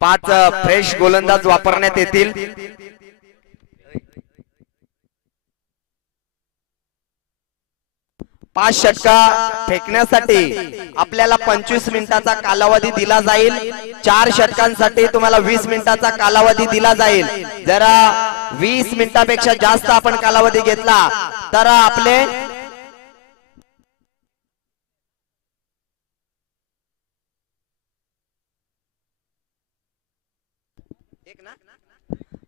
5 fresh गोलंदाज वापरण्यात येतील। 5 षटका फेकण्यासाठी आपल्याला 25 मिनिटाचा कालावधी दिला जाईल। 4 षटकांसाठी तुम्हाला 20 मिनिटाचा कालावधी दिला जाईल। जर 20 मिनिटापेक्षा जास्त आपण कालावधी घेतला तर आपले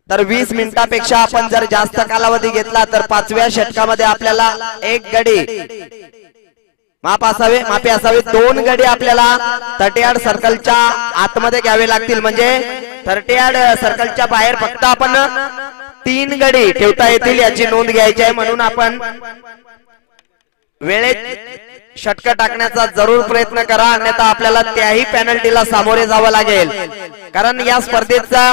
तर 20 मिनिटापेक्षा आपण जर जास्त कालावधी घेतला तर 5व्या षटकामध्ये आपल्याला 1 गडी माफी असावी 2 गडी आपल्याला 30 सर्कलच्या आतमध्ये घ्यावे लागतील। म्हणजे 30 सर्कलच्या बाहेर फक्त आपण 3 गडी ठेवता येतील याची नोंद घ्यायची आहे। म्हणून आपण वेळेत षटक टाकण्याचा जरूर प्रयत्न करा, अन्यथा आपल्याला त्याही पेनल्टीला सामोरे जावं लागेल। कारण या स्पर्धेचा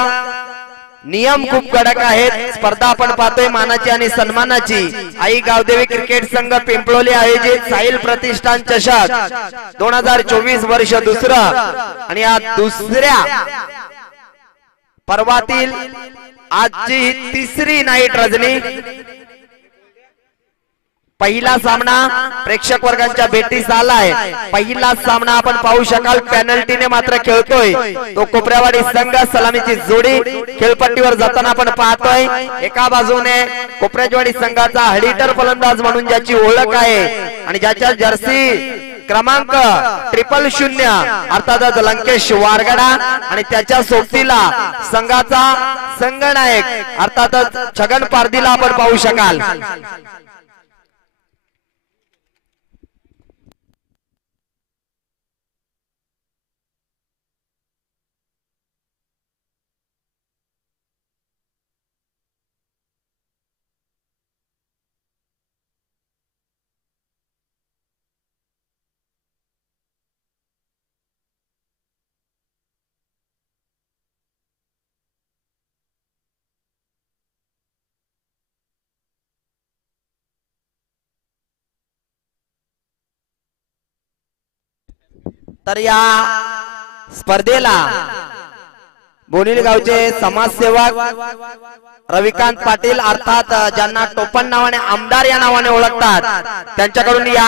नियम खूप कडक आहेत। स्पर्धा आपण पाहतोय मानाची आणि सन्मानाची। आई गावदेवी क्रिकेट संघ पिंपळोली आयोजित साहिल प्रतिष्ठान चषक 2024 वर्ष दुसरं आणि या दुसऱ्या पर्वातील आजची तिसरी नाईट रजनी। पहिला सामना प्रेक्षक वर्गांच्या भेटीस आलाय। पहिला सामना आपण पाहू शकाल पेनल्टीने मात्र खेळतोय तो कोपऱ्यावाडी संघ। सलामीची जोडी खेळपट्टीवर जाताना आपण पाहतोय। एका बाजूने कोपऱ्यावाडी संघाचा हडीटर फलंदाज म्हणून ज्याची ओळख आहे आणि ज्याच्या जर्सी क्रमांक 000 अर्थातच लंकेश वारगडा आणि त्याच्या सोबतीला संघाचा संघनायक अर्थातच छगन पारदीला आपण पाहू शकाल। तर या स्पर्धेला बोनिल गावचे समाजसेवक रविकांत पाटील अर्थात ज्यांना टोपण नावाने आमदार या नावाने ओळखतात त्यांच्याकडून या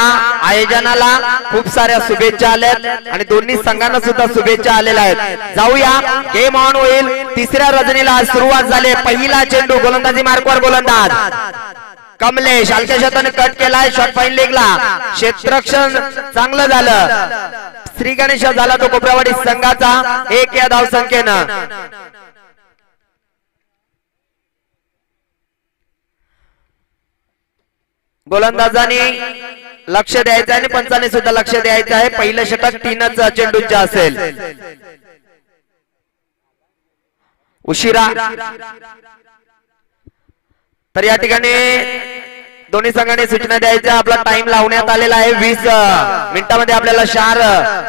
आयोजनाला खूप साऱ्या शुभेच्छा आल्यात आणि दोन्ही संघांना सुद्धा शुभेच्छा आलेल्या आहेत। जाऊया गेम ऑन होईल। तिसऱ्या रजनीला सुरुवात झाली। पहिला चेंडू गोलंदाजी मार्कवर गोलंदाज कमलेश हलक्या कट केलाय। शॉट फाईन लेगला क्षेत्ररक्षण चांगलं झालं। श्री गणेश झाला तो कोपऱ्यावाडी संघाचा 1 या धाव संख्येनं। गोलंदाजाने लक्ष द्यायचं आणि पंचाने सुद्धा लक्ष द्यायचं आहे। पहिलं षटक 3च चेंडूंचे असेल। उशिरा तर या ठिकाणी दोन्ही संघाने सूचना द्यायच्या। आपला टाइम लावण्यात आलेला आहे। 20 मिनिटांमध्ये आपल्याला 4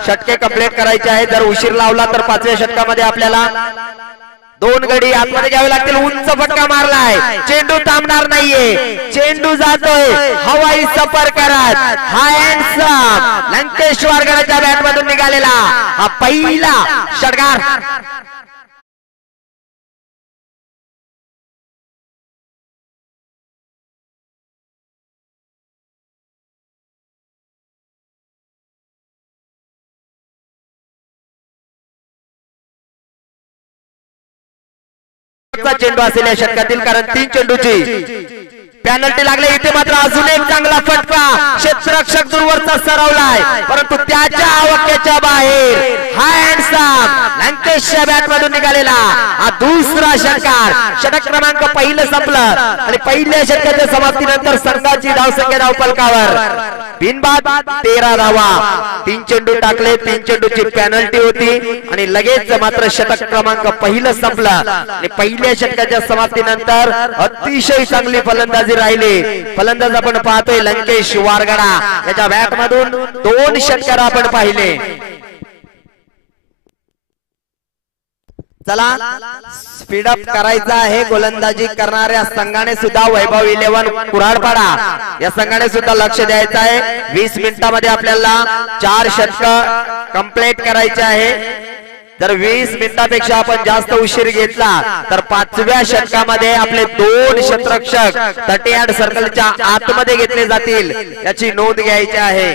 षटके कंप्लीट करायचे आहेत। जर उशीर लावला तर 5व्या षटकामध्ये आपल्याला 2 गडी आतमध्ये घ्यावे लागतील। उंच फटका मारलाय, चेंडू थांबणार नाहीये, चेंडू जातोय हवाई सफर करत। हँडसम लंकेश वारगडाच्या बॅट मधून निघालेला हा पहिला षटकार। चेंडू असेल या षटकातील, कारण 3 चेंडूची पेनल्टी लागले। इथे मात्र अजून एक चांगला फटका क्षेत्ररक्षक दूरवरचा सरवलाय, परंतु त्याच्या आवाक्याच्या बाहेर हँडसम लंकेशच्या बॅट मधून निघालेला हा दुसरा षटकार। षटक क्रमांक पहिलं संपलं आणि पहिल्या षटकाच्या समाप्तीनंतर संघाची धावसंख्या धावफलकावर बिनबाद 13 धावा। 3 चेंडू टाकले, 3 चेंडूची पेनल्टी होती आणि लगेच मात्र षटक क्रमांक पहिलं संपलं आणि पहिल्या षटकाच्या समाप्तीनंतर अतिशय चांगली फलंदाजी राहिली। फलंदाज आपण पाहतोय लंकेश वारगडा, याच्या बॅट मधून 2 षटकार आपण पाहिले। चला स्पीड अप करायचा आहे। गोलंदाजी करणाऱ्या संघाने सुद्धा वैभव 11 कुऱ्हाडपाडा या संघाने सुद्धा लक्ष द्यायचं आहे। 20 मिनिटांमध्ये आपल्याला 4 षटक कंप्लीट करायचे आहे। जर 20 मिनिटांपेक्षा आपण जास्त उशीर घेतला तर 5व्या षटकामध्ये आपले 2 क्षेत्ररक्षक 38 सर्कलच्या आतमध्ये घेतले जातील याची नोंद घ्यायची आहे।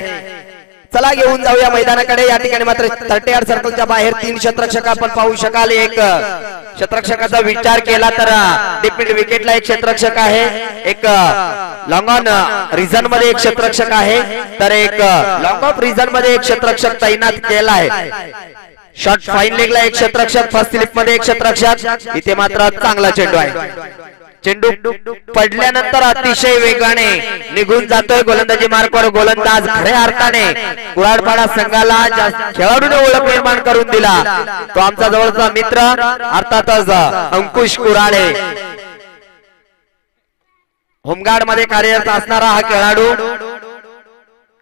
चला घेऊन जाऊया मैदानाकडे। या ठिकाणी मात्र 38 सर्कलच्या बाहेर 3 क्षेत्ररक्षक आपण पाहू शकाल। एक क्षेत्ररक्षकाचा विचार केला तर डीप मिड विकेटला एक क्षेत्ररक्षक आहे, एक लॉंग ऑन रिझन मध्ये एक क्षेत्ररक्षक आहे, तर एक लॉंग ऑफ रिझन मध्ये एक क्षेत्ररक्षक तैनात केला आहे। शॉर्ट फाईन लेगला एक क्षेत्ररक्षक, फर्स्ट स्लिप मध्ये एक क्षेत्ररक्षक। इथे मात्र चांगला चेंडू आहे, चेंडू पडल्यानंतर अतिशय वेगाने निघून जातोय गोलंदाजी मार्कवर। गोलंदाज खऱ्या अर्थाने कुऱ्हाडपाडा संघाला खेळाडूने ओळख निर्माण करून दिला तो आमचा जवळचा मित्र अर्थातच अंकुश कुऱ्हाडे। होमगार्ड मध्ये कार्यरत असणारा हा खेळाडू।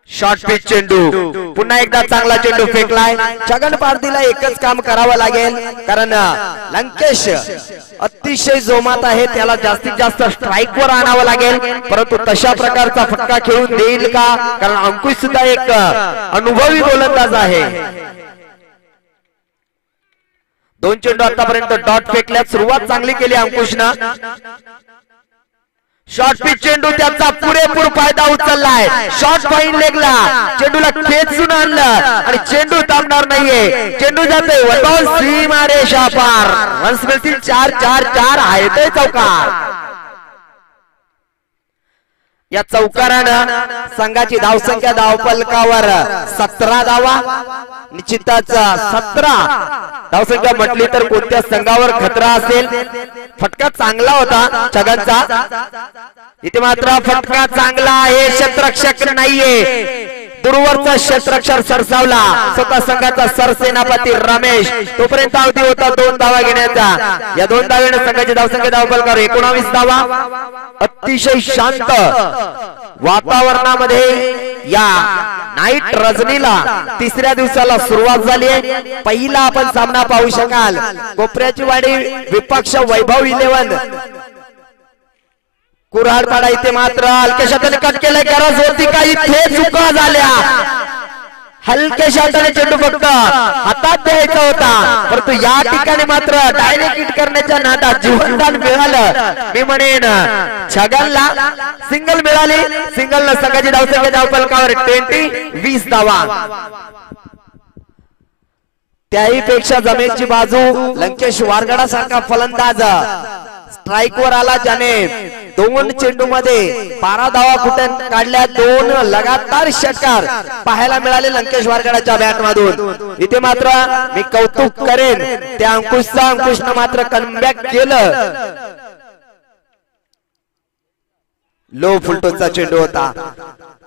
शॉर्ट पिच चेंडू, पुन्हा एकदा चांगला चेंडू फेकलाय। छगन पारधीला एकच काम करावं लागेल कारण लंकेश अतिशय जोमात आहे, त्याला जास्तीत जास्त स्ट्राइक वर आणावं लागेल, परंतु तशा प्रकारचा फटका खेळून देईल का? कारण अंकुश सुद्धा एक अनुभवी गोलंदाज आहे। 2 चेंडू आतापर्यंत डॉट फेकल्यात, सुरुवात चांगली केली अंकुशनं। शॉर्ट पिच चेंडू, त्याचा पुरेपूर फायदा उचललाय। शॉर्ट फाईन लेगला चेंडूला खेचून आणलं आणि चेंडू थांबणार नाहीये, चेंडू जातोय वैभव सीमा रेषा पार। रन्स मिळतील 4-4-4 आहे ते चौकार। या चौकारानं संघाची धावसंख्या धावफलकावर 17 धावा, निश्चितच 17 धावसंख्या म्हटली तर कोणत्या संघावर खतरा असेल। फटका चांगला होता छगनचा, इथे मात्र फटका चांगला आहे, क्षेत्ररक्षक नाहीये, दूरवरचा क्षेत्ररक्षक सरसावला। स्वतः संघाचा सरसेनापती रमेश, तोपर्यंत अवधी होता 2 धावा घेण्याचा। या 2 धावेने संघाची धावसंख्या धावफलकावर 19 धावा। अतिशय शांत वातावरणामध्ये या नाईट रजनीला 3ऱ्या दिवसाला सुरुवात झाली आहे। पहिला आपण सामना पाहू शकाल कोपऱ्याची वाडी विपक्ष वैभव 11 कुऱ्हाडपाडा। इथे मात्र हलक्याशा कट केलंय, गरज होती का? इथे चुका झाल्या, हलक्याशा हाताने चेंडू फक्त हातात द्यायचा होता, परंतु या ठिकाणी मात्र डायरेक्ट हिट करण्याच्या नादात जीवनदान मिळालं। मी म्हणेन छगनला सिंगल मिळाली, सिंगलनं संघाची धावसंख्या धावफलकावर 20 धावा। त्याही पेक्षा जमेची बाजू लंकेश वारगडा सारखा फलंदाज स्ट्राइक वर आला, ज्याने 2 चेंडू मध्ये 12 धावा कुठून काढल्या। 2 लगातार षटकार पाहायला मिळाले लंकेश वारगडाच्या बॅट मधून। इथे मात्र मी कौतुक करेन त्या अंकुशचा, अंकुशनं मात्र कमबॅक केलं। लो फुलटोचा चेंडू होता,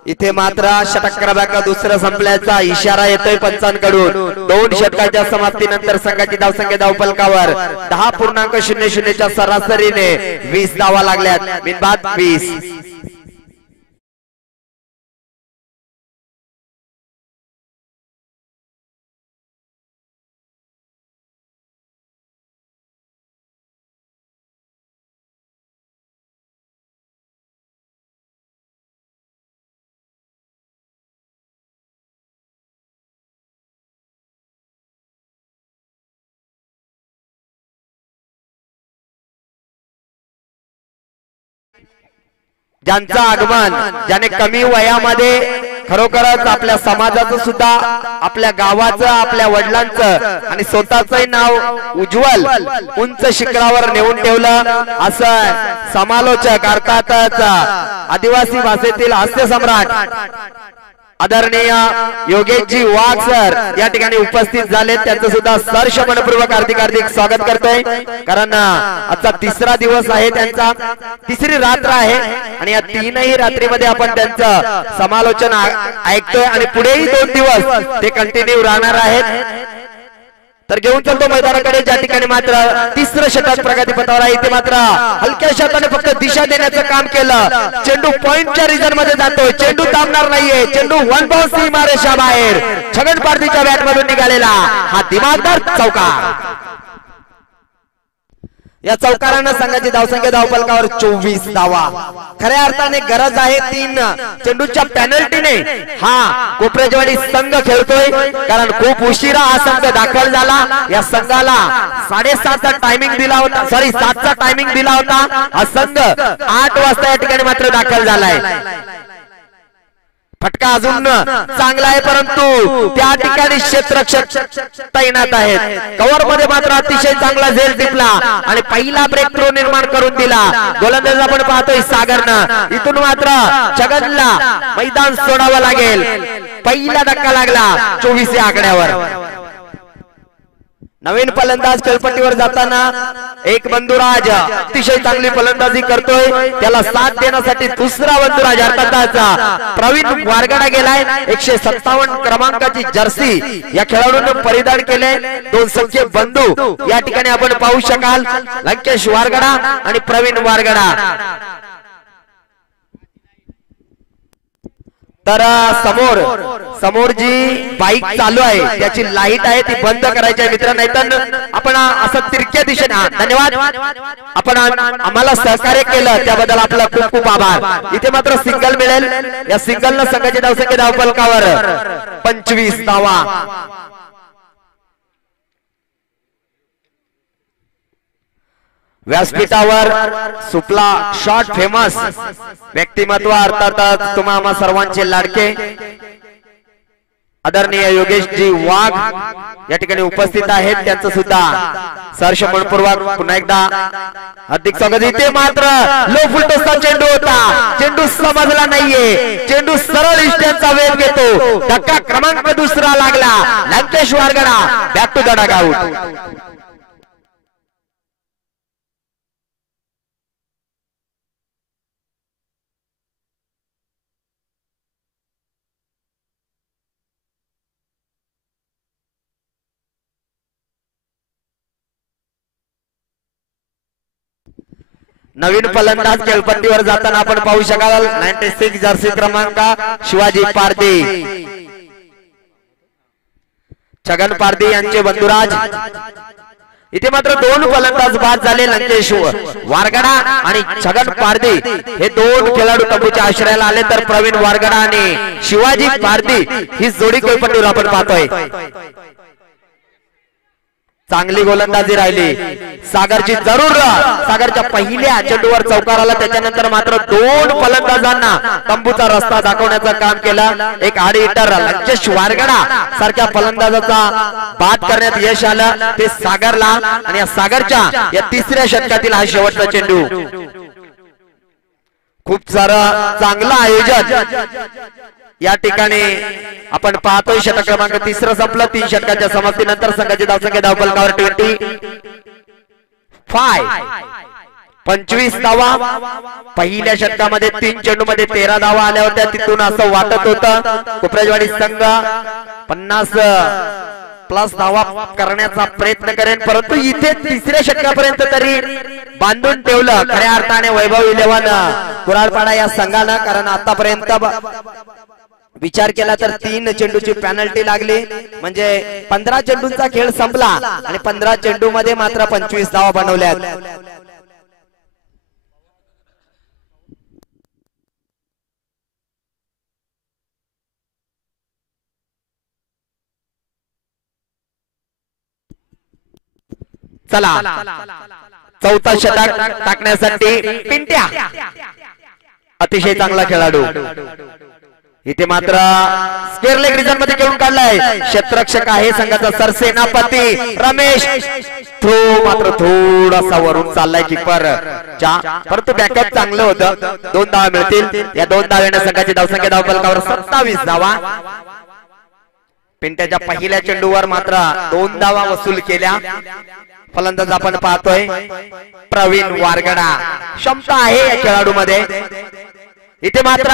इथे मात्र षटक क्रमांक दुसरं संपल्याचा इशारा येतोय पंचांकडून। 2 षटकाच्या समाप्तीनंतर संघाची धावसंख्या धावफलकावर 10.00 च्या सरासरीने 20 धावा लागल्यात, बिनबाद 20। ज्यांचं आगमन, ज्याने कमी वयामध्ये खरोखरच आपल्या समाजाचं सुद्धा, आपल्या गावाचं, आपल्या वडिलांचं आणि स्वतःचंही नाव उज्ज्वल उंच शिखरावर नेऊन ठेवलं, असं समालोचक अर्थातच आदिवासी भाषेतील हास्य सम्राट आदरणीय योगेशजी वाघ सर या ठिकाणी उपस्थित झाले। त्यांचं सुद्धा सहर्ष मनपूर्वक हार्दिक स्वागत करतोय, कारण आजचा 3रा दिवस आहे, त्यांचा 3री रात्र आहे आणि या 3ही रात्रीमध्ये आपण त्यांचं समालोचन ऐकतोय आणि पुढेही 2 दिवस ते कंटिन्यू राहणार आहेत। तर घेऊन चलतो मैदानाकडे, ज्या ठिकाणी मात्र 3रं षटक प्रगतीपथावर आहे। इथे मात्र हलक्या षटकाने फक्त दिशा देण्याचं काम केलं, चेंडू पॉइंटच्या रिजन मध्ये जातोय, चेंडू थांबणार नाहीये, चेंडू 1 बॉल सीमा रेषा बाहेर। छगन पारधीच्या बॅट मधून निघालेला हा दिमागदार चौकार। या चौकारानं संघाची धावसंख्या धावफलकावर 24 धावा। खऱ्या अर्थाने गरज आहे 3 चेंडूच्या पेनल्टीने हा कोपरेजवाडी संघ खेळतोय, कारण खूप उशिरा हा संघ दाखल झाला। या संघाला 7:30चा टायमिंग दिला होता, 7चा टायमिंग दिला होता। हा संघ 8 वाजता या ठिकाणी मात्र दाखल झालाय। फटका अजून चांगला आहे, परंतु त्या ठिकाणी क्षेत्ररक्षक तैनात आहेत। कव्हर मध्ये मात्र अतिशय चांगला झेल टिपला आणि पहिला ब्रेक थ्रो निर्माण करून दिला। गोलंदाज आपण पाहतोय सागरनं, इथून मात्र छगनला मैदान सोडावं लागेल। पहिला धक्का लागला 24 या आकड्यावर। नवीन फलंदाज खेळपट्टीवर जाताना एक बंधुराज अतिशय चांगली फलंदाजी करतोय, त्याला साथ देण्यासाठी दुसरा बंधुराज अर्थातचा प्रवीण वारगडा गेलाय। 157 क्रमांकाची जर्सी या खेळाडूंनी परिधान केले। 2 सख्खे बंधू या ठिकाणी आपण पाहू शकाल, लंकेश वारगडा आणि प्रवीण वारगडा। तर समोर जी बाईक चालू आहे त्याची लाईट आहे ती बंद करायची आहे मित्र, नाहीतर आपण असं तिरक्या दिशेने। धन्यवाद, आपण आम्हाला सहकार्य केलं त्याबद्दल आपला खूप खूप आभार। इथे मात्र सिंगल मिळेल, या सिंगलनं संघाची धावसंख्या धावफलकावर 25 धावा। व्यासपीठावर सुपला शॉट फेमस व्यक्तिमत्व अर्थात तुम्हा सर्वांचे लाडके आदरणीय योगेशजी वाघ या ठिकाणी उपस्थित आहेत, त्यांचं सुद्धा सहर्ष मनपूर्वक पुन्हा एकदा हार्दिक स्वागत। इथे मात्र लो फुलटोसचा चेंडू होता, चेंडू समजला नाहीये, चेंडू सरळ इष्टांचा वेग घेतो। धक्का क्रमांक दुसरा लागला, Lankesh Wargada back to the dugout. नवीन फलंदाज खेळपट्टीवर जाताना आपण पाहू शकाल 96 जर्सी क्रमांक शिवाजी पारधी, छगन पारधी यांचे बंधुराज। इथे मात्र 2 फलंदाज बाद झाले, लंकेश वारगडा आणि छगन पारधी हे 2 खेळाडू तंबूच्या आश्रयाला आले, तर प्रवीण वारगडा आणि शिवाजी पारधी ही जोडी खेळपट्टीवर आपण पाहतोय। चांगली गोलंदाजी राहिली सागरची, जरूर सागरच्या पहिल्या चेंडूवर चौकार आला, त्याच्यानंतर मात्र 2 फलंदाजांना तंबूचा रस्ता दाखवण्याचं काम केलं। एक आडी हिटर लंकेश वारगडा सारख्या फलंदाजाचा बाद करण्यात यश आलं ते सागरला, आणि या सागरच्या या 3ऱ्या षटकातील हा शेवटचा चेंडू। खूप सारं चांगलं आयोजन या ठिकाणी आपण पाहतोय। षटक क्रमांक 3 संपलं, 3 षटकाच्या समाप्तीनंतर संघाची धावसंख्या धावफलकावर 25 धावा। पहिल्या षटकामध्ये 3 चेंडूमध्ये 13 धावा आल्या होत्या, तिथून असं वाटत होतं कोपरेजवाडी संघ 50 प्लस धावा करण्याचा प्रयत्न करेन, परंतु इथे 3ऱ्या षटकापर्यंत तरी बांधून ठेवलं खऱ्या अर्थाने वैभव 11 कुराडपाडा या संघानं, कारण आतापर्यंत विचार केला तर 3 चेंडूची पेनल्टी लागली, म्हणजे 15 चेंडूंचा खेळ संपला आणि 15 चेंडू मध्ये मात्र 25 धावा बनवल्यात। चला चौथा षटक टाकण्यासाठी पिंट्या अतिशय चांगला खेळाडू, इथे मात्र स्क्वेअर लेग रिजन मध्ये खेळून काढलाय। क्षेत्ररक्षक आहे संघाचा सरसेनापती रमेश, थ्रो मात्र थोडासा वरून चाललाय कीपर च्या, परंतु बॅकअप चांगलं होतं। 2 धावा मिळतील, या 2 धाव्याने संघाची धावसंख्या धावफलकावर 27 धावा। पिंट्याच्या पहिल्या चेंडूवर मात्र 2 धावा वसूल केल्या। फलंदाज आपण पाहतोय प्रवीण वारगडा, क्षमता आहे या खेळाडू मध्ये, इथे मात्र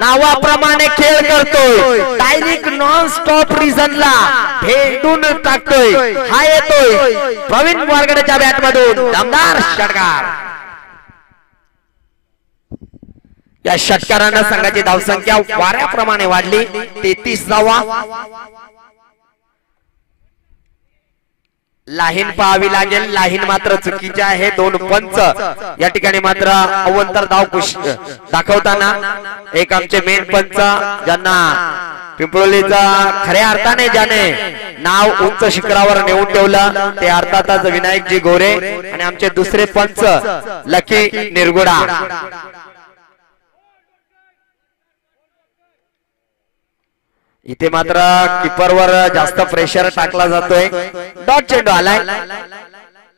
नावाप्रमाणे खेळ करतोय, डायरेक्ट नॉन स्टॉप रिझनला भेटून टाकतोय। हा येतोय प्रवीण वारगड्याच्या बॅट मधून दमदार षटकार। या षटकारानं संघाची धावसंख्या वाऱ्याप्रमाणे वाढली, 33 धावा। लाहीन पाहावी लागेल, लाहीन मात्र चुकीचे आहे। दोन पंच या ठिकाणी मात्र अवंतर धाव दाखवताना एक आमचे मेन पंच ज्यांना पिंपळोलीचा खऱ्या अर्थाने ज्याने नाव उंच शिखरावर नेऊन ठेवलं ते अर्थातच विनायकजी गोरे आणि आमचे दुसरे पंच लकी निरगुडा। इथे मात्र कीपरवर जास्त प्रेशर टाकला जातोय। डॉट चेंडू आलाय,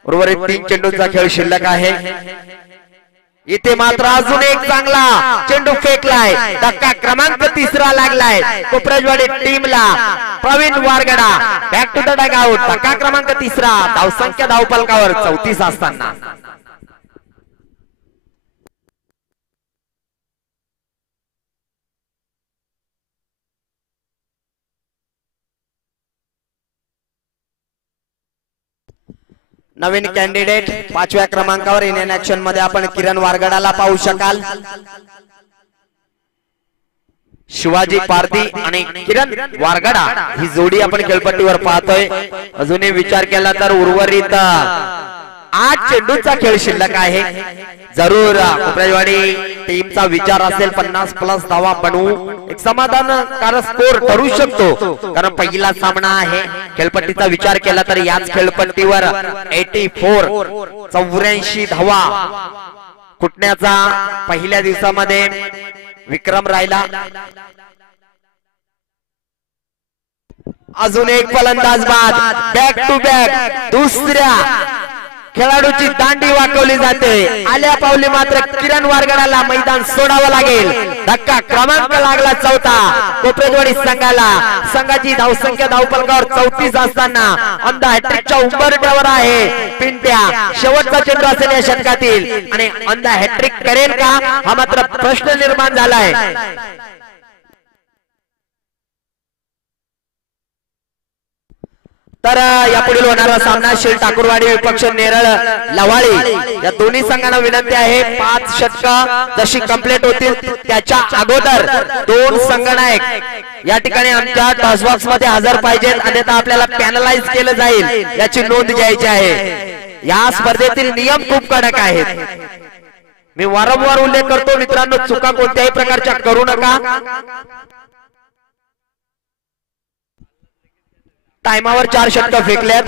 उर्वरित 3 चेंडूंचा खेळ शिल्लक आहे। इथे मात्र अजून एक चांगला चेंडू फेकलाय, धक्का क्रमांक 3 लागलाय कोपरजवाडी टीमला। Pravin Wargada back to the dugout, धक्का क्रमांक 3, धावसंख्या धावफलकावर 34 असताना नवीन कॅन्डिडेट 5व्या क्रमांकावर इंडियन ऍक्शन मध्ये आपण किरण वारगडाला पाहू शकाल। शिवाजी पारधी आणि किरण वारगडा ही जोडी आपण खेळपट्टीवर पाहतोय। अजूनही विचार केला तर उर्वरित 8 चेंडूचा खेळ शिल्लक आहे। जरूर कोपरजवाडी टीमचा विचार असेल 50+ धावा बनवू एक समाधानकारक स्कोर ठरू शकतो, कारण पहिला सामना आहे। खेळपट्टीचा विचार केला तर याच खेळपट्टीवर 84 धावा कुटण्याचा पहिल्या दिवसामध्ये विक्रम राहिला। अजून एक फलंदाज बाद, बॅक टू बॅक दुसऱ्या खेळाडूची दांडी वाकवली जाते। आल्या पावली मात्र किरण वारगडाला मैदान सोडावं लागेल। धक्का क्रमांक लागला 4 कोपरजवाडी संघाला। संघाची धावसंख्या धावफलकावर 34 असताना अंधा हॅट्रिकच्या उंबरठ्यावर आहे पिंट्या। शेवटचा चेंडू असेल या षटकातील आणि अंधा हॅट्रिक करेल का हा मात्र प्रश्न निर्माण झालाय। तर यापुढील होणारा सामना शिल ठाकूरवाडी विपक्ष नेरळ लवाळी या दोन्ही संघांना विनंती आहे 5 षटक जशी कंप्लीट होतील त्याच्या अगोदर 2 संघनायक या ठिकाणी आमच्या टॉस बॉक्स मध्ये हजर पाहिजेत, अन्यथा आपल्याला पॅनलाइज केलं जाईल याची नोंद घ्यायची आहे। या स्पर्धेतील नियम खूप कडक आहेत, मी वारंवार उल्लेख करतो मित्रांनो, चुका कोणत्याही प्रकारच्या करू नका। टाइमावर 4 षटक फेकल्यात,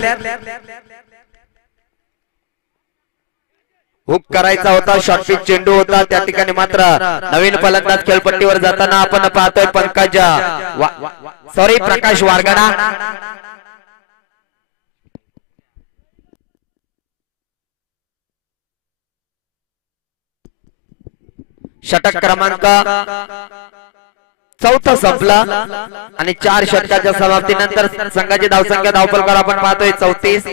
हुक करायचा होता, शॉर्ट पिच चेंडू होता, त्या ठिकाणी मात्र नवीन फलंदाज खेळपट्टीवर जाताना आपण पाहतोय प्रकाश वारगडा। षटक क्रमांक 4 संपला आणि 4 षटकाच्या समाप्तीनंतर संघाची धावसंख्या धावफलकावर आपण पाहतोय 34।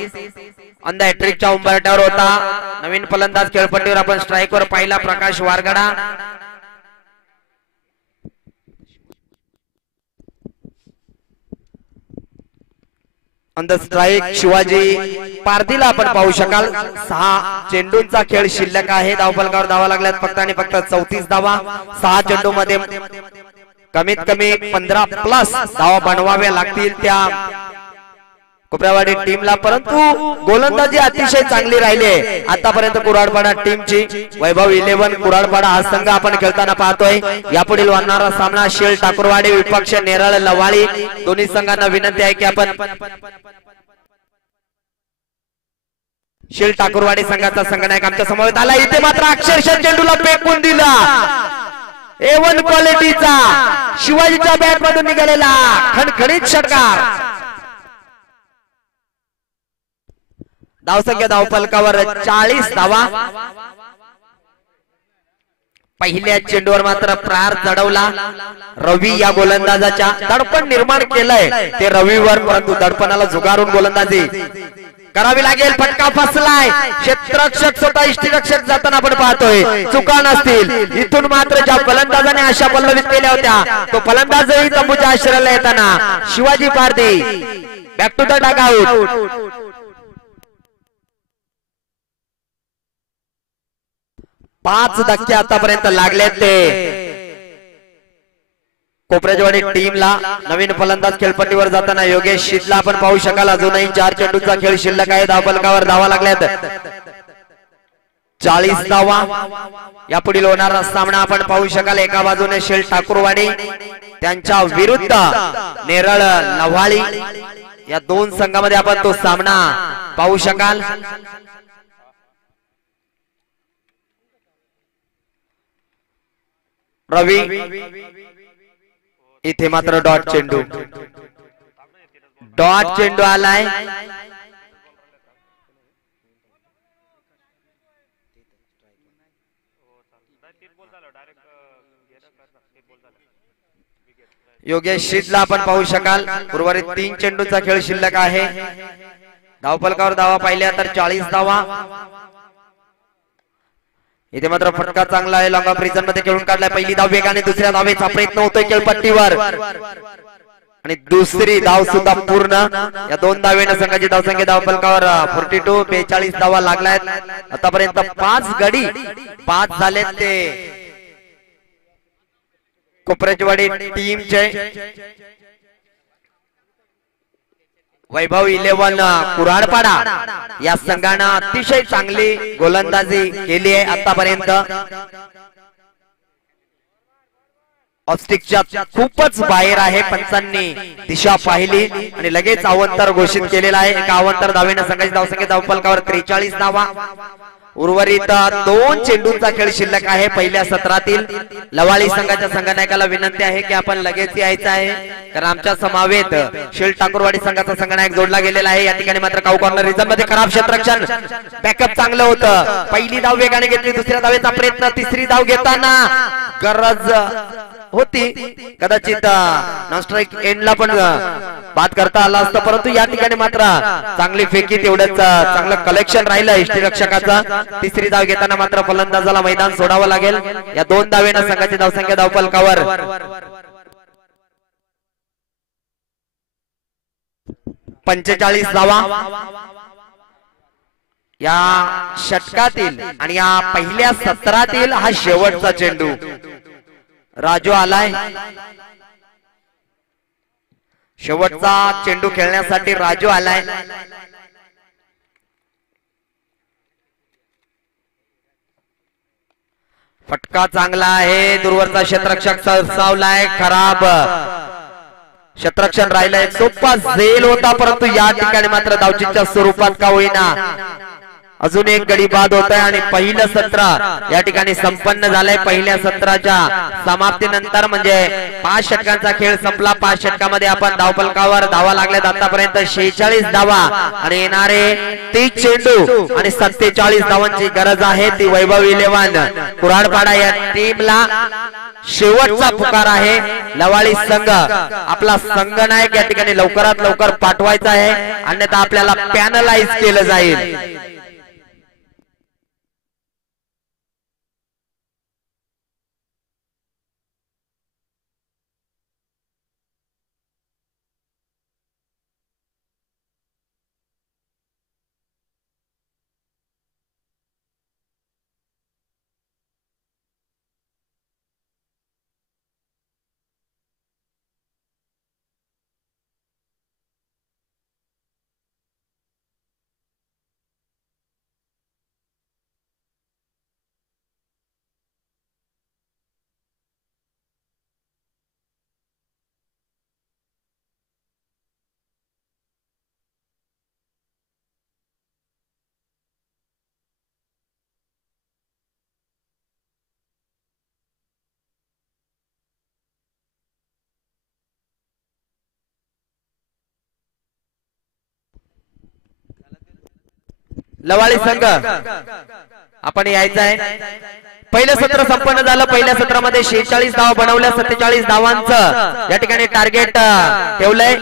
अंधा हॅट्रिकच्या उंबरठ्यावर होता। नवीन फलंदाज खेळपट्टीवर आपण स्ट्राईकवर पाहिला प्रकाश वारगडा। अंध स्ट्राईक शिवाजी पारधीला आपण पाहू शकाल। 6 चेंडूंचा खेळ शिल्लक आहे, धावफलकावर धावा लागल्यात फक्त आणि फक्त 34 धावा। 6 चेंडू मध्ये कमीत कमी 15+ धावा बनवाव्या लागतील त्या कोपरवाडी टीमला, परंतु गोलंदाजी अतिशय चांगली राहिली आहे आतापर्यंत कुराडपाडा टीमची। वैभव 11 कुराडपाडा हा संघ आपण खेळताना पाहतोय। यापुढील होणारा सामना शिल ठाकूरवाडी विपक्ष नेरळ लवाळी। दोन्ही संघांना विनंती आहे की आपण शिल ठाकूरवाडी संघाचा संघनायक आमच्या समोर आला। इथे मात्र अक्षरशः चेंडूला फेकून दिला, A1 क्वालिटीचा शिवाजीच्या बॅट मधून निघालेला खणखणीत षटकार। धावसंख्या धावफलकावर 40 धावा। पहिल्या चेंडूवर मात्र प्रहार चढवला रवी या गोलंदाजाच्या। दडपण निर्माण केलंय ते रवीवर, परंतु दडपणाला झुगारून गोलंदाजी करावी लागेल। फटका फसलाय, क्षेत्ररक्षक स्वतः इष्टिरक्षक जाताना आपण पाहतोय, चुका नसतील। इथून मात्र ज्या फलंदाजाने अशा पल्लवित केल्या होत्या तो फलंदाजही तंबूच्या आश्रयाला येताना Shivaji Pardhi back to the dugout. 5 धक्के आतापर्यंत लागलेत ते कोपऱ्याजवाडी टीमला नवीन फलंदाज खेळपट्टीवर जाताना योगेश शीतला आपण पाहू शकाल. अजूनही 4 चेंडूचा खेळ शिल्लक आहे. धावफलकावर धावा लागल्यात 40 धावा. यापुढील होणारा सामना आपण पाहू शकाल. एका बाजूने शेल ठाकूरवाडी त्यांच्या विरुद्ध नेरळ लव्हाळी या दोन संघामध्ये आपण तो सामना पाहू शकाल. रवी इथे मात्र डॉट चेंडू आलाय. योगेश शीतला आपण पाहू शकाल. उर्वरित 3 चेंडूचा खेळ शिल्लक आहे. धावफलकावर धावा पाहिल्या तर 40 धावा. इथे मात्र फटका चांगला आहे. लॉंग ऑफ रिजन मध्ये खेळून काढलाय. पहिली धाव वेगाने, दुसऱ्या धावेचा प्रयत्न होतोय खेळपट्टीवर आणि दुसरी धाव सुद्धा पूर्ण. या 2 धावेने संघाची धावसंख्या धावफलकावर 42 42 धावा लागल्यात. आतापर्यंत 5 गडी 5 झालेत ते कोपऱ्याजवाडी टीमचे. वैभव 11 कुऱ्हाडपाडा या संघानं अतिशय चांगली गोलंदाजी केली आहे आतापर्यंत. ऑफस्टिकच्या खूपच बाहेर आहे. पंचांनी दिशा पाहिली आणि लगेच अवंतर घोषित केलेला आहे. एका अवंतर धावेने संघाची धावसंख्या धावफलकावर 43 धावा. उर्वरित 2 चेंडूंचा खेळ शिल्लक आहे पहिल्या सत्रातील. लवाळी संघाच्या संघनायकाला विनंती आहे की आपण लगेच यायचं आहे, कारण आमच्या समवेत शेल ठाकूरवाडी संघाचा संघनायक जोडला गेलेला आहे. या ठिकाणी मात्र काऊ कॉर्नर रिझन मध्ये खराब क्षेत्ररक्षण. बॅकअप चांगलं होतं. पहिली धाव वेगाने घेतली, दुसऱ्या धावेचा प्रयत्न, तिसरी धाव घेताना गरज होती कदाचित नॉन स्ट्राइक एंडला पण बात करता आला असतं, परंतु या ठिकाणी मात्र चांगली फेकी, तेवढंच चांगलं कलेक्शन राहिलं यष्टीरक्षकाचा. तिसरी धाव घेताना मात्र फलंदाजाला मैदान सोडावं लागेल. या 2 धावेनं संघाची धावसंख्या धावफलकावर 45 धावा. या षटकातील आणि या पहिल्या सत्रातील हा शेवटचा चेंडू. राजू आलाय. शेवटचा चेंडू खेळण्यासाठी राजू आलाय. फटका चांगला आहे. दूरवरचा क्षेत्ररक्षक सरसावलाय. खराब क्षेत्ररक्षण राहिलंय. सोपा झेल होता, परंतु या ठिकाणी मात्र धावचीच्या स्वरूपात का होईना अजून एक गडी बाद होत आहे आणि पहिलं सत्र या ठिकाणी संपन्न झालंय. पहिल्या सत्राच्या समाप्तीनंतर म्हणजे 5 षटकांचा खेळ संपला. 5 षटकामध्ये आपण धावफलकावर धावा लागल्यात आतापर्यंत 46 धावा आणि येणारे 30 चेंडू आणि 47 धावांची गरज आहे. ती वैभव 11 कुऱ्हाडपाडा या टीमला शेवटचा पुकार आहे. लवाळी संघ आपला संघनायक या ठिकाणी लवकरात लवकर पाठवायचा आहे, अन्यथा आपल्याला पॅनलाइज केलं जाईल. लवाळी संघ आपण यायचं आहे. पहिलं सत्र संपन्न झालं. पहिल्या सत्रामध्ये 46 धावा बनवल्या. 47 धावांचं या ठिकाणी टार्गेट ठेवलंय.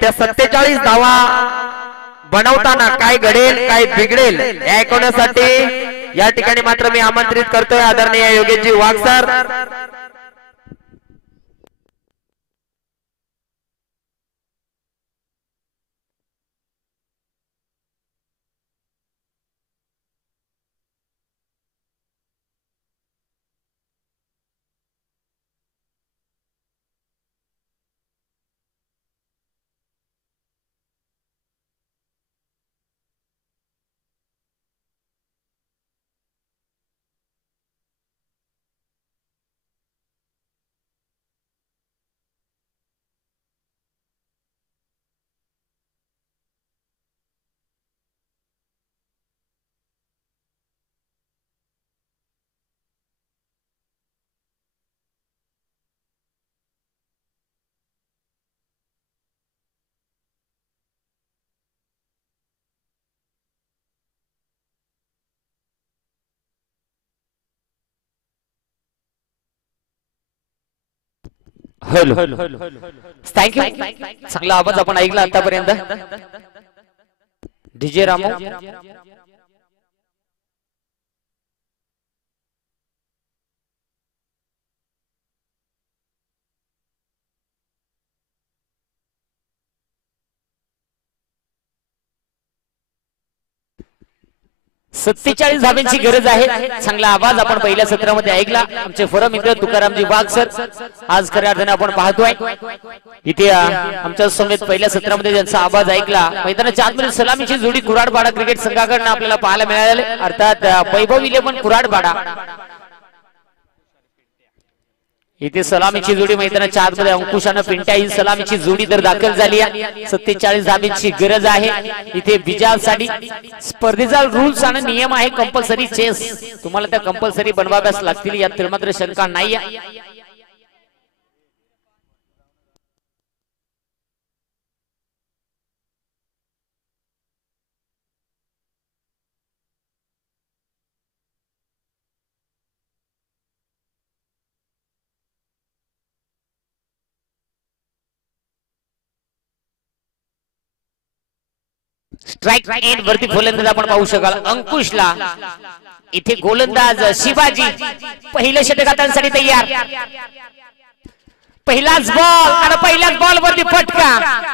त्या 47 धावा बनवताना काय घडेल काय बिघडेल हे ऐकवण्यासाठी या ठिकाणी मात्र मी आमंत्रित करतोय आदरणीय योगेशजी वाघ सर. हॅलो थँक्यू चांगला आवाज आपण ऐकला आतापर्यंत डीजे रामू सत्तेचाळीस धाब्यांची गरज आहे चांगला आवाज आपण पहिल्या सत्रामध्ये ऐकला आमचे फोरम मित्र तुकारामजी वाघ सर आज खऱ्या अर्थाने आपण पाहतोय इथे आमच्या समेत पहिल्या सत्रामध्ये ज्यांचा आवाज ऐकला मैदानाच्या आतमध्ये सलामीची जोडी कुराडपाडा क्रिकेट संघाकडून आपल्याला पाहायला मिळाले अर्थात वैभव 11 कुराडपाडा इथे सलामीची जोडी मैदानाच्या आतमध्ये अंकुशानं पिंट्या ही सलामीची जोडी तर दाखल झाली आहे 47 धाब्यांची गरज आहे इथे विजयासाठी स्पर्धेचा रूल्स आणि नियम आहे कंपल्सरी चेस तुम्हाला त्या कंपल्सरी बनवाव्याच लागतील यात तर मात्र शंका नाही आहे स्ट्राइक एंड वरती गोलंदाज आपण पाहू शकाल अंकुशला इथे गोलंदाज शिवाजी पहिल्या षटकांसाठी तयार पहिलाच बॉल आणि पहिल्याच बॉल वरती फटका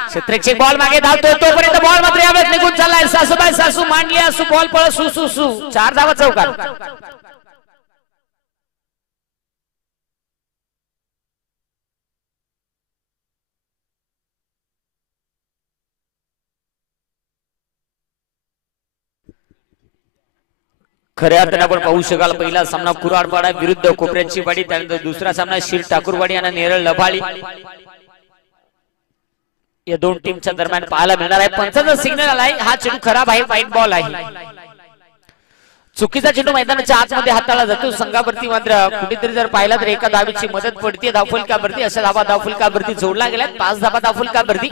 क्षेत्ररक्षक बॉल मागे धावतोय तोपर्यंत बॉल मात्र यावेळेस निघून चाललाय सासूबाई सासू मांडली असू बॉल पळ सु सु सु 4 धावा चौकार खऱ्या अर्थाने आपण पाहू शकाल पहिला सामना कुराडपाडा विरुद्ध कोपऱ्याची वाडी त्यानंतर दुसरा सामना शिर ठाकूरवाडी आणि नेरळ लभाळी या दोन टीमच्या दरम्यान पाहायला मिळणार आहे पंचाचा सिग्नल आलाय हा चेंडू खराब आहे वाईट बॉल आहे चुकीचा चेंडू मैदानाच्या आतमध्ये हाताळला जातो संघावरती मात्र कुठेतरी जर पाहिला तर एका धावेची मदत पडते धावफलकावरती अशा धावा धावफलकावरती जोडला गेल्यात 5 धावा धावफलकावरती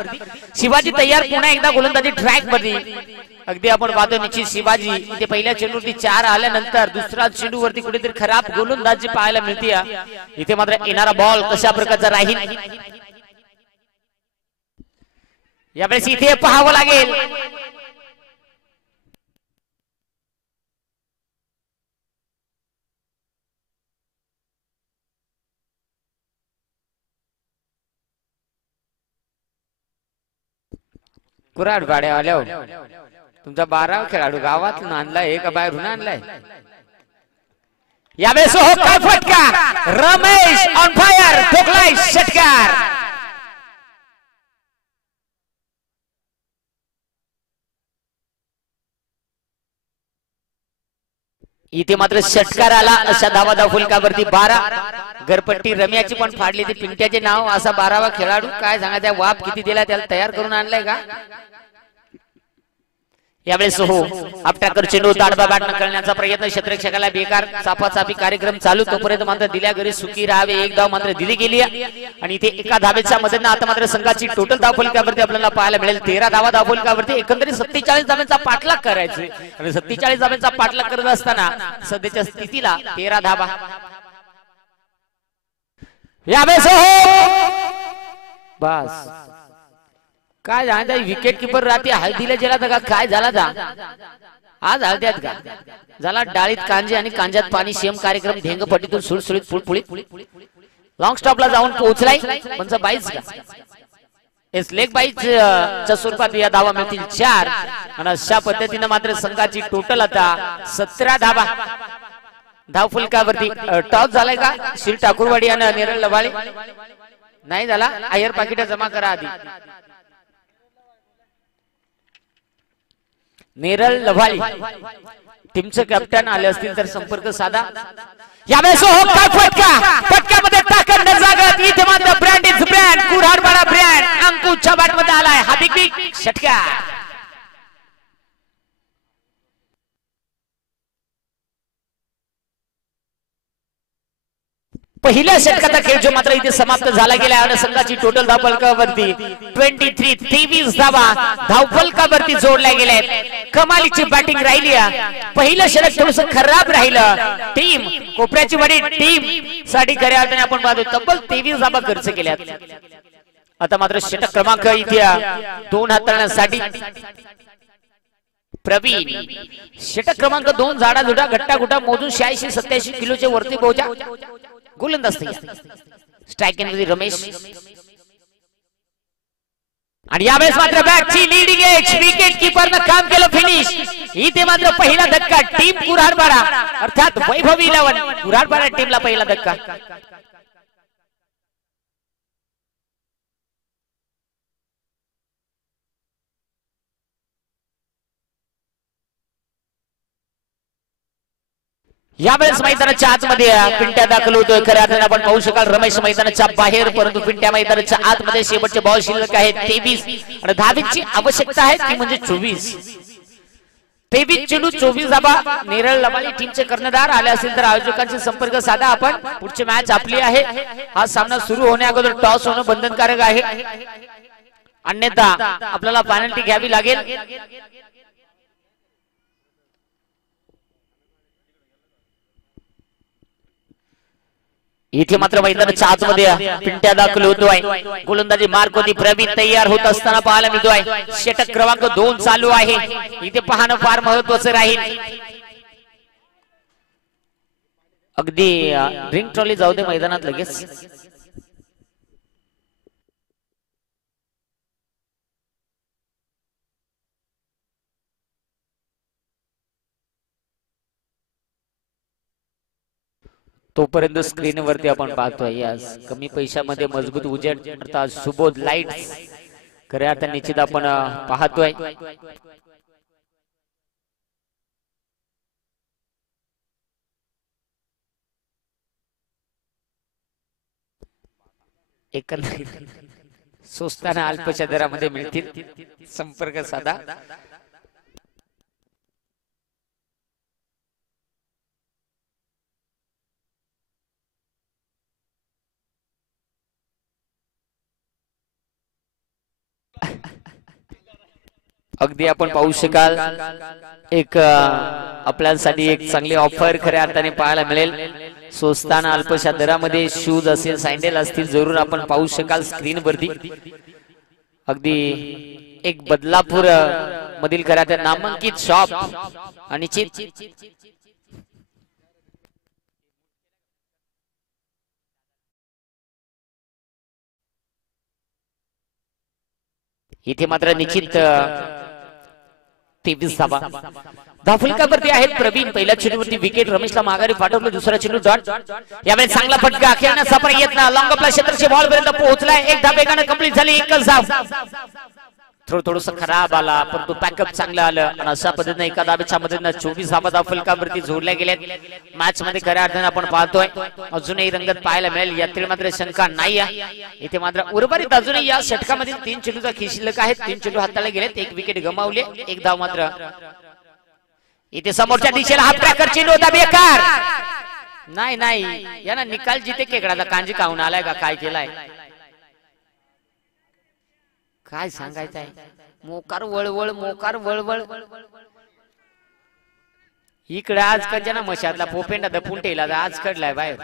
शिवाजी तयार पुन्हा एकदा गोलंदाजी ट्रॅक वरती अगदी आपण पाहतो निश्चित शिवाजी इथे पहिल्या चेंडूवरती 4 आल्यानंतर दुसरा चेंडूवरती कुठेतरी खराब गोलंदाजी पाहायला मिळते इथे मात्र येणारा बॉल कशा प्रकारचा राहील यावेळेस इथे पाहावं लागेल कुराडपाड्या आल्या तुमचा 12 खेळाडू गावातून आणलाय का बाहेरून आणलाय यावेळेस हो काय फटका रमेश ऑन फायर ठोकलाय षटकार इथे मात्र षटकार आला अशा धावा धावफलकावरती 12 घरपट्टी रम्याची पण फाडली ती पिंट्याचे नाव असा 12वा खेळाडू काय सांगायचा वाप किती दिला त्याला तयार करून आणलाय का यावेळेस हो आपटाकर चेंडू ताडबा बॅट करण्याचा प्रयत्न क्षेत्ररक्षकाला बेकार चापाचापी कार्यक्रम चालू तोपर्यंत मात्र दिल्या घरी सुखी राहावे एक धाव मात्र दिली गेली आणि इथे एका धावेच्या मदतीने आता मात्र संघाची टोटल धावफलकावरती आपल्याला पाहायला मिळेल 13 धावा धावफलकावरती एकंदरीत 47 धाव्यांचा पाठलाग करायचे आणि 47 धाव्यांचा पाठलाग करत असताना सध्याच्या स्थितीला 13 धावा यावेळेस हो बस काय झालं विकेट किपर रात्री हळदीला गेला का काय झाला था आज हळद्यात का झाला डाळीत कांजे आणि कांज्यात पाणी सेम कार्यक्रम धेंगपट्टीतून सुळसुळीत फुळफुळीत लॉंग स्टॉपला जाऊन पोहोचलाय पण 22 का एस लेग बाईच्या स्वरूपात या धावा मिळतील 4 आणि अशा पद्धतीने मात्र संघाची टोटल आता 17 धावा धावफलकावरती टॉस झालाय का श्री ठाकूरवाडी आणि नेरळ लवाळी नाही झाला आयर पाकिट जमा करा आधी नेरळ लवाळी टीमचे कॅप्टन आले असतील तर संपर्क साधा यावेळेस हो काय फटका फटक्यामध्ये ताकद न जागत इथे मात्र ब्रँड इज ब्रँड कुऱ्हाडपाडा ब्रँड अंकुशच्या बॅटमध्ये आलाय हा बिग षटकार पहिल्या षटकाचा खेळ जो मात्र इथे समाप्त झाला गेला आणि संघाची टोटल धावफलकावरती 23 धावा धावफलकावरती जोडल्या गेल्या। कमालीची बॅटिंग राहिली। पहिलं षटक थोडंसं खराब राहिलं। टीम कोपऱ्याची वडी टीम साठी खऱ्या अर्थाने आपण पाहतो तब्बल 23 धावा खर्च केल्यात। आता मात्र षटक क्रमांक इथे 2 हाताळण्यासाठी प्रवीण षटक क्रमांक 2 झाडा झुडा गट्टा गुटा मोजून 86-87 किलोचे वरती पोहोचा गोलंदाज स्ट्राइक मध्ये रमेश आणि यावेळेस मात्र बॅटची लीडिंग एज विकेट कीपरनं काम केलं फिनिश। इथे मात्र पहिला धक्का टीम कुऱ्हाडपाडा अर्थात वैभव 11 कुऱ्हाडपाडा टीमला पहिला धक्का। यावेळेस मैदानाच्या आतमध्ये पिंट्या दाखल होतोय। खऱ्या अर्थाने आपण पाहू शकाल रमेश मैदानाच्या बाहेर परंतु पिंट्या मैदानाच्या आतमध्ये शेवटचे बॉल शिल्लक आहेत 23 आणि धावेची आवश्यकता आहे ती म्हणजे 24। 23 चेंडू 24 धावा। नेरळ लवाली टीमचे कर्णधार आले असतील तर आयोजकांशी संपर्क साधा आपण। पुढची मॅच आपली आहे। हा सामना सुरू होण्या अगोदर टॉस होणं बंधनकारक आहे अन्यथा आपल्याला पेनल्टी घ्यावी लागेल। इथे मात्र मैदानाच्या आतमध्ये पिंट्या दाखल होतोय। गोलंदाजी मार्क होती प्रवीण तयार होत असताना पाहायला मिळतोय। षटक क्रमांक 2 चालू आहे। इथे पाहणं फार महत्वाचं राहील। अगदी ड्रिंक ट्रॉली जाऊ दे मैदानात लगेच। तोपर्यंत स्क्रीन वरती आपण पाहतोय यास कमी पैशामध्ये मजबूत उजेड अर्थात सुबोध लाईट खऱ्या अर्थाने निश्चित आपण पाहतोय। एकंदरीत स्वस्ताना अल्पशा दरामध्ये मिळतील संपर्क साधा। अगदी आपण पाहू शकाल एक आपल्यासाठी एक चांगली ऑफर खऱ्या अर्थाने पाहायला मिळेल। स्वस्ताना अल्पशा दरामध्ये शूज असेल सँडल असतील जरूर आपण पाहू शकाल स्क्रीन वरती। अगदी एक बदलापूर मधील खऱ्या अर्थाने नामांकित शॉप आणि इथे मात्र निश्चित 23 धावा धावफलकावरती आहेत प्रवीण। पहिल्या चेंडूवरती विकेट रमेशला माघारी पाठवलं। दुसरा चेंडू डॉट यावेळी चांगला फटका खेळण्याचा प्रयत्न लॉंग आपला क्षेत्राच्या बॉल पर्यंत पोहोचलाय। एक धाव वेगाने कंप्लीट झाली। एकच धाव थोडंसं खराब आला परंतु बॅकअप चांगलं आलं आणि अशा पद्धतीने एका धावेच्या मदतीने 24 धावा धावफलकावरती जोडल्या गेल्यात। मॅच मध्ये खऱ्या अर्थाने आपण पाहतोय अजूनही रंगत पाहायला मिळेल यातील मात्र शंका नाही आहे। इथे मात्र उर्वरित अजूनही या षटकामध्ये 3 चेंडूचा खेळ शिल्लक आहेत। 3 चेंडू हाताळले गेलेत। एक विकेट गमावले। एक धाव मात्र इथे समोरच्या दिशेला हा ट्रॅकर चेंडू होता बेकार। नाही यांना निकाल जिथे केकडाचा कांजी खाऊन आलाय का काय केलाय काय सांगायचं आहे। मोकार वळवळ मोकार वळवळ इकडे आज कडच्या मशातला पोपेंडा दपून ठेवला आज कडलाय बाहेर।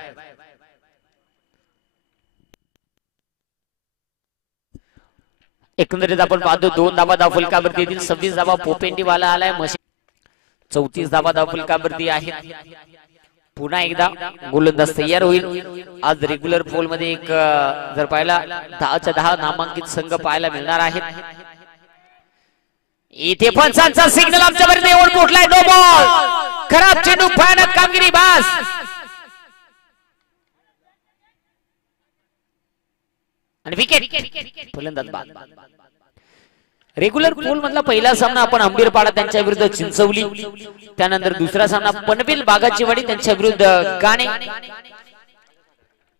एकंदरीत आपण पाहतो 2 धावा धावफलकावरती येतील। 26 धावा पोपेंडीवाला आलाय। 34 धावा धावफलकावरती आहेत। पुन्हा एकदा गोलंदाज तयार होईल। आज रेग्युलर पोल मध्ये एक जर पाहिला 10च्या 10 नामांकित संघ पाहायला मिळणार आहेत। इथे पंचांचा सिग्नल आमच्यावर येऊन पोहोचलाय। नो बॉल खराब चेंडू भयानक कामगिरी बास आणि विकेट फलंदाज बाद। रेग्युलर पोल मधला पहिला सामना आपण अंबीरपाडा त्यांच्या विरुद्ध चिंचवली। त्यानंतर दुसरा सामना पनवेल बागाची वाडी त्यांच्या विरुद्ध गाणे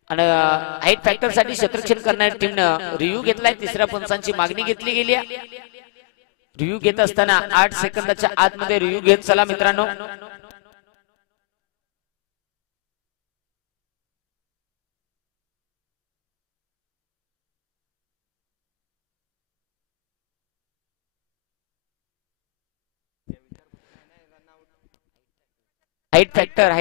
आणि हाईट फॅक्टर साठी क्षेत्ररक्षण करणाऱ्या टीमनं रिव्ह्यू घेतलाय। तिसऱ्या पंचांची मागणी घेतली गेली आहे। रिव्ह्यू घेत असताना 8 सेकंदाच्या आतमध्ये रिव्ह्यू घेत चला मित्रांनो। हाईट फॅक्टर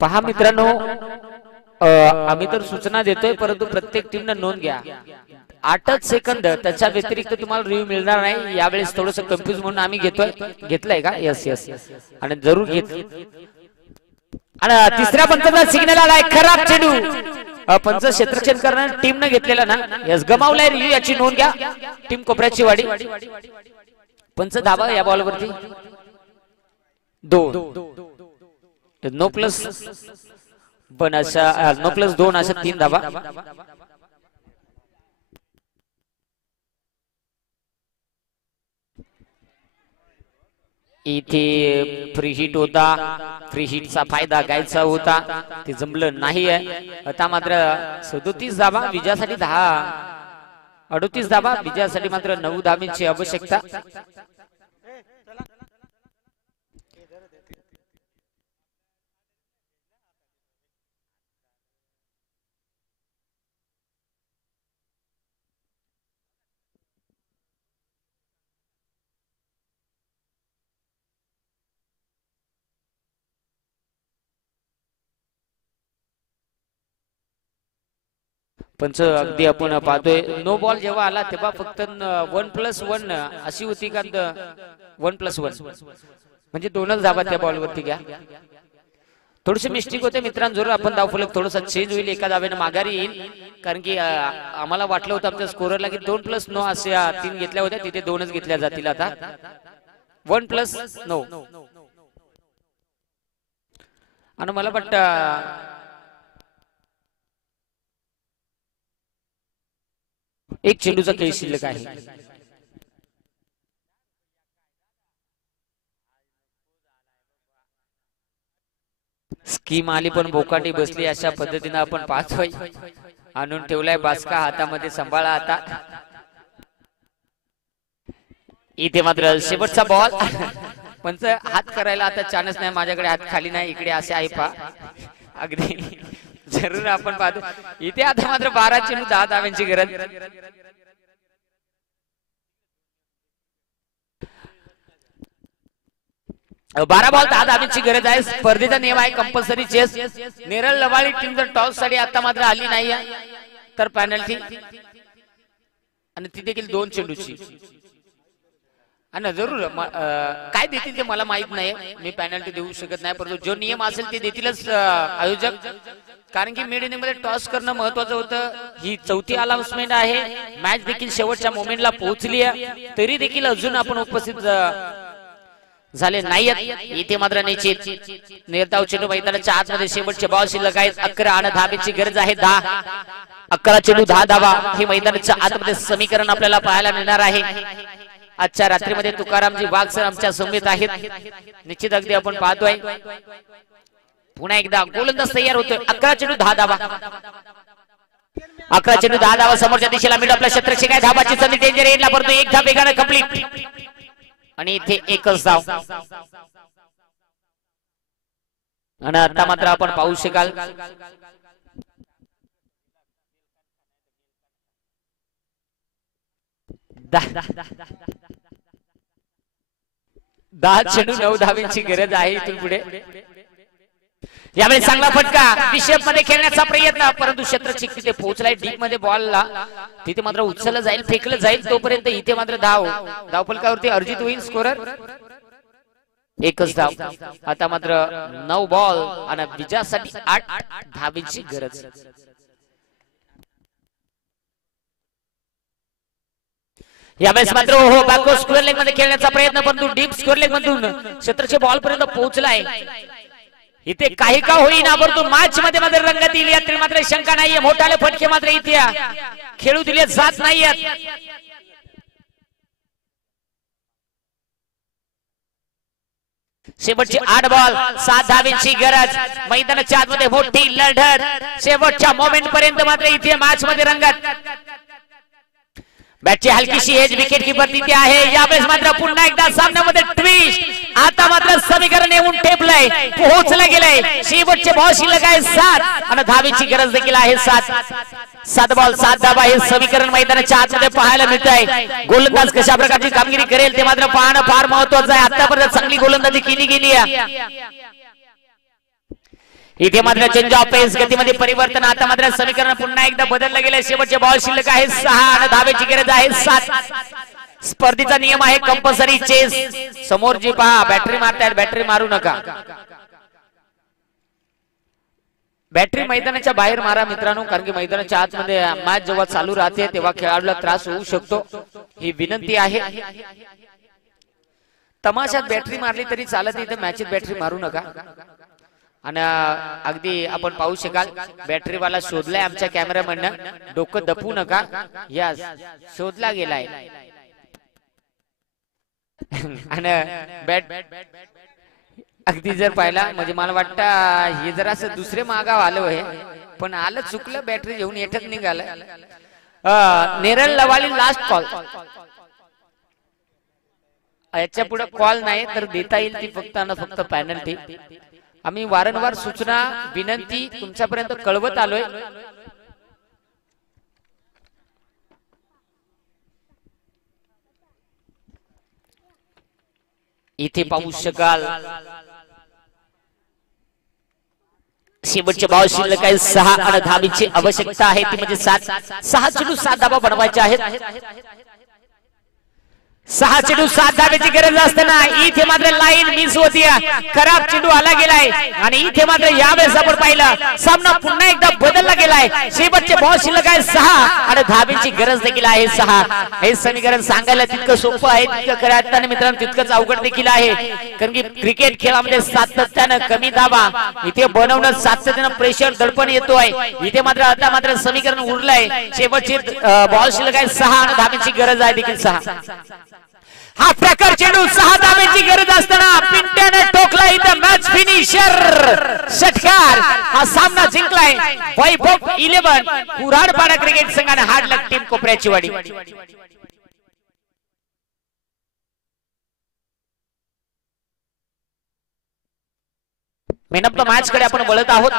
पहा मित्रांनो, आम्ही तर सूचना देतोय परंतु प्रत्येक टीमने नोंद घ्या. 8च सेकंद, त्याच्या व्यतिरिक्त तुम्हाला रिव्ह्यू मिळणार नाही. यावेळेस थोडस कन्फ्युज म्हणून आम्ही घेतलंय का? यस आणि जरूर घेत. आणि तिसऱ्या पंचाचा सिग्नल आलाय. खराब चेंडू. पंच क्षेत्ररक्षण करणाऱ्या टीमने घेतलेला ना, यस गमावलाय रिव्ह्यू, याची नोंद घ्या. टीम कोपऱ्याची वाडी. पंच धावा या बॉलवरती 2. नो प्लस 2 अशा 3 धावा. इथे फ्री हिट होता. फ्री हिटचा फायदा घ्यायचा होता, ते जमलं नाही आहे. आता मात्र 37 धावा विजयासाठी 38 धावा विजयासाठी मात्र 9 धावांची आवश्यकता. पंच अगदी आपण पाहतोय नो बॉल जेव्हा आला तेव्हा फक्त 1+1 अशी होती का? 1+1 म्हणजे 2च धावा त्या बॉलवरती घ्या. थोडीशी मिस्टेक होते मित्रांनो. जरूर आपण धावफलक थोडासा चेंज होईल, एका धावेने माघारी येईल. कारण की आम्हाला वाटलं होतं आमच्या स्कोररला की 2+9 अशा 3 घेतल्या होत्या, तिथे 2च घेतल्या जातील. आता 1+9 आणि मला वाटतं एक चेंडूचा खेळ शिल्लक आहे. स्कीम आली पण बोकाटी बसली, अशा पद्धतीने आपण पाहतोय. आणून ठेवलाय बास्का हातामध्ये, सांभाळा आता. इथे मात्र शेवटचा बॉल. पंच हात करायला आता चान्स नाही, माझ्याकडे हात खाली नाही, इकडे असे आहे पा. अगदी जरूर आपण पाहतो. इथे आता मात्र 12 चेंडू 10 धावांची गरज. बारा बॉल 10 धावांची गरज आहे. स्पर्धेचा नियम आहे कंपल्सरी चेस. नेरळ लवाळी टीम जर टॉस साठी आता मात्र आली नाही तर पेनल्टी, आणि ती देखील 2 चेंडूची. आणि जरूर काय देतील ते मला माहित नाही, मी पेनल्टी देऊ शकत नाही, परंतु जो नियम असेल ते देतीलच आयोजक. कारण की मिड इनिंग मध्ये टॉस करणं महत्वाचं होतं. ही 4थी अनाउन्समेंट आहे. मॅच देखील शेवटच्या मोमेंटला पोहोचली आहे, तरी देखील अजून आपण उपस्थित झाले नाही. इथे मात्र निश्चित निर्धाव चेंडू मैदानाच्या आतमध्ये शेवटचे बॉल शिल्लक आहेत. 11 आणि धावेची गरज आहे. 11 चेंडू 10 धावा हे मैदानाच्या आतमध्ये समीकरण आपल्याला पाहायला मिळणार आहे. आजच्या रात्रीमध्ये तुकारामजी वाघ सर आमच्या समवेत आहेत. निश्चित अगदी आपण पाहतोय पुन्हा एकदा गोलंदाज तयार होतोय. 11 चेंडू 10 धावा. 11 चेंडू 10 धावा. समोरच्या दिशेला मिड आपल्या क्षेत्रक्षक आहे. धावाची संधी डेंजर एंडला, परंतु एक धाव वेगाने कंप्लीट आणि इथे एकच धाव. आणि आता मात्र आपण पाहू शकाल 10 चेंडू 9 धावांची गरज आहे इथून पुढे. यावेळी चांगला फटका विषेप मध्ये खेळण्याचा प्रयत्न, परंतु क्षेत्ररक्षक तिथे पोहोचलाय डीप मध्ये बॉलला. तिथे मात्र उचललं जाईल, फेकलं जाईल, तोपर्यंत इथे मात्र धावफलकावरती अर्जित होईल स्कोरर. एकच धाव. आता मात्र 9 बॉल आणि विजयासाठी 8 धावांची गरज. यावेळेस मात्र हो बॅकवर्ड स्क्वेअर लेग मध्ये खेळण्याचा प्रयत्न, परंतु डीप स्क्वेअर लेग मधून क्षेत्ररक्षक बॉल पर्यंत पोहोचलाय. इथे काही का होईना, परंतु मॅच मध्ये मात्र रंगत येईल यात मात्र शंका नाहीये. मोठाले फटके मात्र इथे खेळू दिले जात नाहीयेत. शेवटची 8 बॉल 7 धावांची गरज. मैदानाच्या आतमध्ये मोठी लढत शेवटच्या मोमेंट पर्यंत मात्र इथे मॅच मध्ये रंगत. बॅटची हलकीशी एज विकेट कीपर तिथे आहे. यावेळेस मात्र पुन्हा एकदा सामन्यामध्ये ट्विस्ट. आता मात्र समीकरण येऊन टेपलंय, पोहोचला गेलाय. शेवटचे बॉल शिल्लक आहे 7 आणि धावेची गरज देखील आहे 7 बॉल 7 धावा. हे समीकरण मैदानाच्या आतमध्ये पाहायला मिळत आहे. गोलंदाज कशा प्रकारची कामगिरी करेल ते मात्र पाहणं फार महत्वाचं आहे. आतापर्यंत चांगली गोलंदाजी केली गेली आहे. इथे मात्र चेंज ऑफ पेस, गतीमध्ये परिवर्तन. आता मात्र समीकरण पुन्हा एकदा बदललं गेलं. शेवटचे बॉल शिल्लक आहे 6 आणि धावेची गरज आहे 7. स्पर्धेचा नियम आहे कंपल्सरी चेस. समोर जी पहा बॅटरी मारतायत, बॅटरी मारू नका. बॅटरी मैदानाच्या बाहेर मारा मित्रांनो, कारण की मैदानाच्या आतमध्ये मॅच जेव्हा चालू राहते तेव्हा खेळाडूला त्रास होऊ शकतो. ही विनंती आहे. तमाशात बॅटरी मारली तरी चालत नाही, तर मॅचेत बॅटरी मारू नका. आणि अगदी आपण पाहू शकाल बॅटरीवाला शोधलाय आमच्या कॅमेरामॅननं. डोकं दपू नका. यस, शोधला गेलाय. आणि बॅट अगदी जर पाहिला म्हणजे मला वाटतं हे जरा असं दुसरे मागाव आलो आहे, पण आलं चुकलं. बॅटरी घेऊन येठच निघालं. नेरळ लवाली लास्ट कॉल. याच्या पुढे कॉल नाही तर देता येईल ती फक्त आणि फक्त पेनल्टी. आम्ही वारंवार सूचना विनंती तुमच्यापर्यंत कळवत आलोय. इथे पाहू शकाल शेवटचे बॉल शिल्लक आहे 6 आणि धावेची आवश्यकता आहे ती म्हणजे 6 चेंडू 7 धावा बनवायचे आहेत. 6 चेंडू 7 धावेची गरज असताना इथे मात्र लाईन मिस होती. खराब चेंडू आला गेलाय आणि इथे मात्र यावेळेस आपण पाहिलं सामना पुन्हा एकदा बदलला गेलाय. शेवटचे बॉल शिल्लक आहे 6 आणि धावेची गरज देखील आहे 6. हे समीकरण सांगायला तितकं सोपं आहे, तितकं खऱ्या अर्थाने मित्रांनो तितकंच अवघड देखील आहे. कारण की क्रिकेट खेळामध्ये सातत्यानं कमी धावा इथे बनवणं, सातत्यानं प्रेशर दडपण येतोय. इथे मात्र आता मात्र समीकरण उरलंय. शेवटचे बॉल शिल्लक आहे 6 आणि धावेची गरज आहे देखील 6. हा प्रकार चेंडू 6 धावेची गरज असताना पिंट्याने टोकला. इथं मॅच फिनिशर षटकार. हा सामना जिंकलाय वैभव 11 कुऱ्हाडपाडा क्रिकेट संघाने. हार्ड लक टीम कोपऱ्याची वाडी. मेन ऑफ द मॅच कडे आपण वळत आहोत.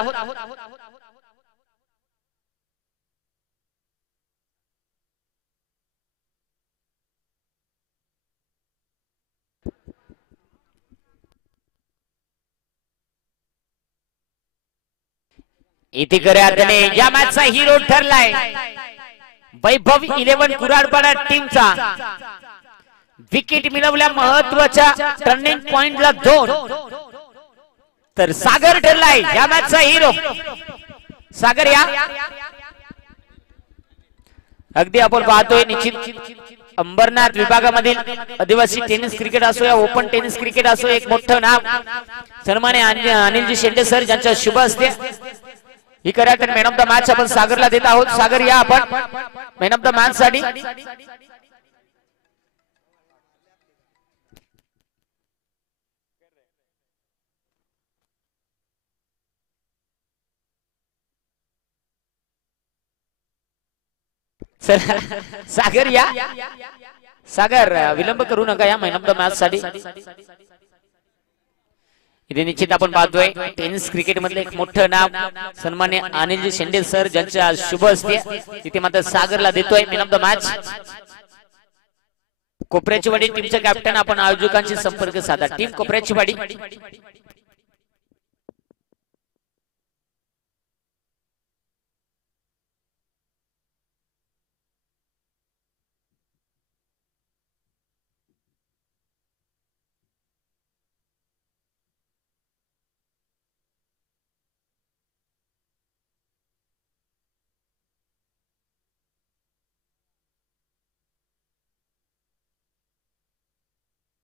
इथे खऱ्या अर्थाने या मॅचचा हिरो ठरलाय वैभव 11 कुऱ्हाडपाडा टीमचा. विकेट मिळवल्या महत्वाच्या टर्निंग पॉइंटला 2. तर सागर ठरलाय या मॅचचा हिरो. सागर या. अगदी आपण पाहतोय निश्चित अंबरनाथ विभागामधील आदिवासी टेनिस क्रिकेट असो या ओपन टेनिस क्रिकेट असो, एक मोठं नाव सन्माननीय अनिलजी शेंडे सर ज्यांच्या शुभ असते ही करा. तर मॅन ऑफ द मॅच आपण सागरला देत आहोत. सागर या आपण मॅन ऑफ द मॅच साठी. सागर या. सागर विलंब करू नका या मॅन ऑफ द मॅच साठी. इथे निश्चित आपण पाहतोय टेनिस क्रिकेट मधले एक मोठं नाव सन्मान्य अनिलजी शेंडे सर ज्यांच्या शुभ असते तिथे मात्र सागरला देतोय मॅन ऑफ द मॅच. कोपऱ्याची वाडी टीमचे कॅप्टन आपण आयोजकांशी संपर्क साधा. टीम कोपऱ्याची वाडी